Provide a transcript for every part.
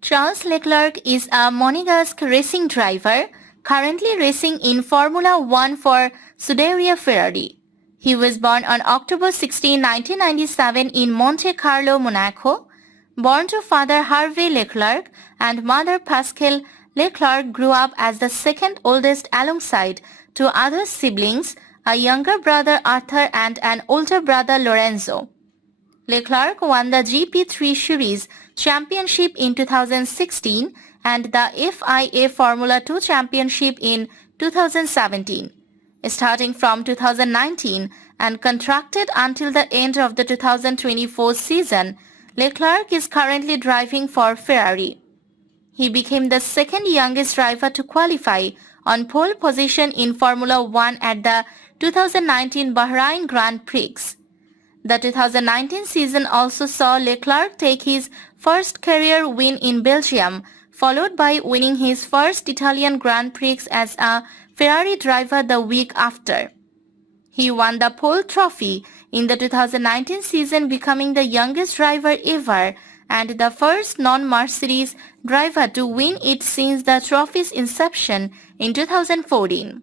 Charles Leclerc is a Monégasque racing driver currently racing in Formula One for Scuderia Ferrari. He was born on October 16, 1997 in Monte, Carlo, Monaco. Born to father Hervé Leclerc and mother Pascale, Leclerc grew up as the second oldest alongside two other siblings, a younger brother Arthur and an older brother Lorenzo. Leclerc won the GP3 Series Championship in 2016 and the FIA Formula 2 Championship in 2017. Starting from 2019 and contracted until the end of the 2024 season, Leclerc is currently driving for Ferrari. He became the second youngest driver to qualify on pole position in Formula 1 at the 2019 Bahrain Grand Prix. The 2019 season also saw Leclerc take his first career win in Belgium, followed by winning his first Italian Grand Prix as a Ferrari driver the week after. He won the pole trophy in the 2019 season, becoming the youngest driver ever and the first non-Mercedes driver to win it since the trophy's inception in 2014.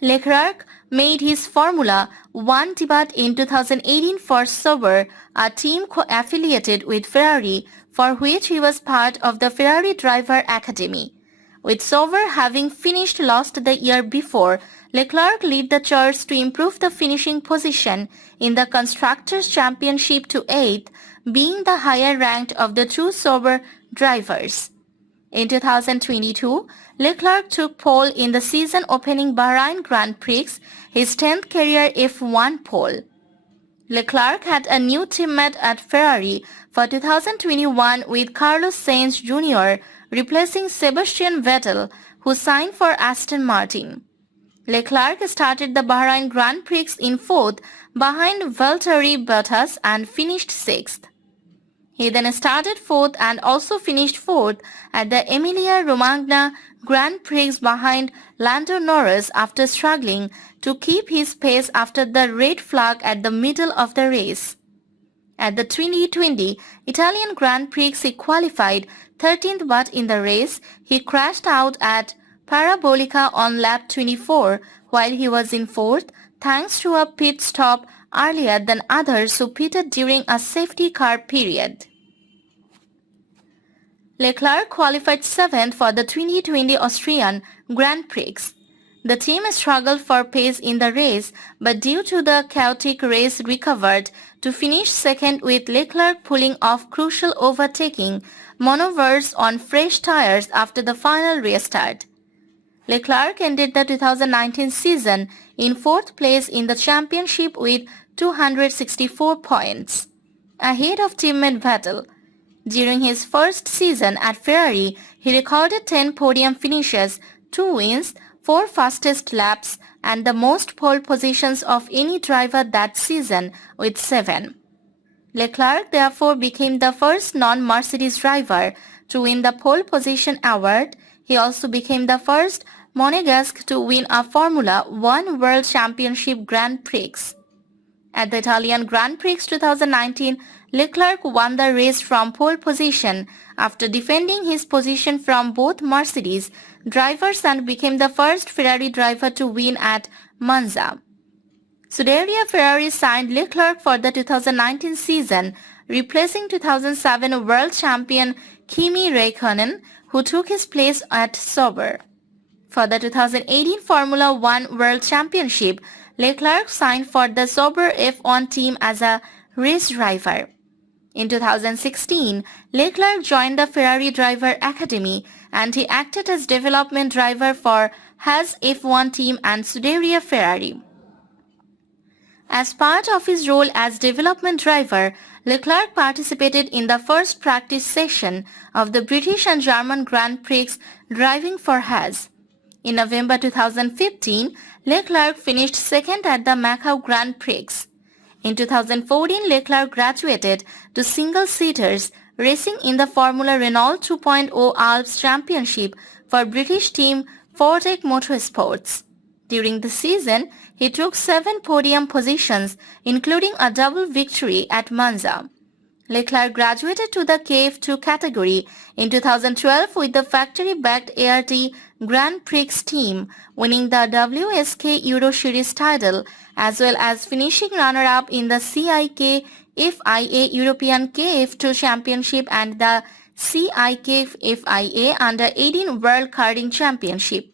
Leclerc made his Formula One debut in 2018 for Sauber, a team co-affiliated with Ferrari, for which he was part of the Ferrari Driver Academy. With Sauber having finished last the year before, Leclerc led the charge to improve the finishing position in the Constructors' Championship to 8th, being the higher ranked of the two Sauber drivers. In 2022, Leclerc took pole in the season-opening Bahrain Grand Prix, his 10th career F1 pole. Leclerc had a new teammate at Ferrari for 2021 with Carlo Sainz Jr. replacing Sebastian Vettel, who signed for Aston Martin. Leclerc started the Bahrain Grand Prix in 4th behind Valtteri Bottas and finished 6th. He then started 4th and also finished 4th at the Emilia-Romagna Grand Prix behind Lando Norris after struggling to keep his pace after the red flag at the middle of the race. At the 2020 Italian Grand Prix, he qualified 13th, but in the race he crashed out at Parabolica on lap 24 while he was in 4th thanks to a pit stop earlier than others who pitted during a safety car period. Leclerc qualified 7th for the 2020 Austrian Grand Prix. The team struggled for pace in the race, but due to the chaotic race recovered to finish 2nd, with Leclerc pulling off crucial overtaking maneuvers on fresh tires after the final restart. Leclerc ended the 2019 season in 4th place in the championship with 264 points, ahead of teammate Vettel. During his first season at Ferrari, he recorded 10 podium finishes, 2 wins, 4 fastest laps, and the most pole positions of any driver that season with 7. Leclerc therefore became the first non-Mercedes driver to win the pole position award. He also became the first Monégasque to win a Formula One World Championship Grand Prix. At the Italian Grand Prix 2019, Leclerc won the race from pole position after defending his position from both Mercedes drivers and became the first Ferrari driver to win at Monza. Scuderia Ferrari signed Leclerc for the 2019 season, replacing 2007 world champion Kimi Räikkönen, who took his place at Sauber. For the 2018 Formula One World Championship, Leclerc signed for the Sauber F1 team as a race driver. In 2016, Leclerc joined the Ferrari Driver Academy and he acted as development driver for Haas F1 team and Scuderia Ferrari. As part of his role as development driver, Leclerc participated in the first practice session of the British and German Grand Prix driving for Haas. In November 2015, Leclerc finished 2nd at the Macau Grand Prix. In 2014, Leclerc graduated to single-seaters, racing in the Formula Renault 2.0 Alps Championship for British team Fortec Motorsports. During the season, he took 7 podium positions, including a double victory at Monza. Leclerc graduated to the KF2 category in 2012 with the factory-backed ART Grand Prix team, winning the WSK Euro Series title as well as finishing runner-up in the CIK FIA European KF2 Championship and the CIK FIA Under-18 World Karting Championship.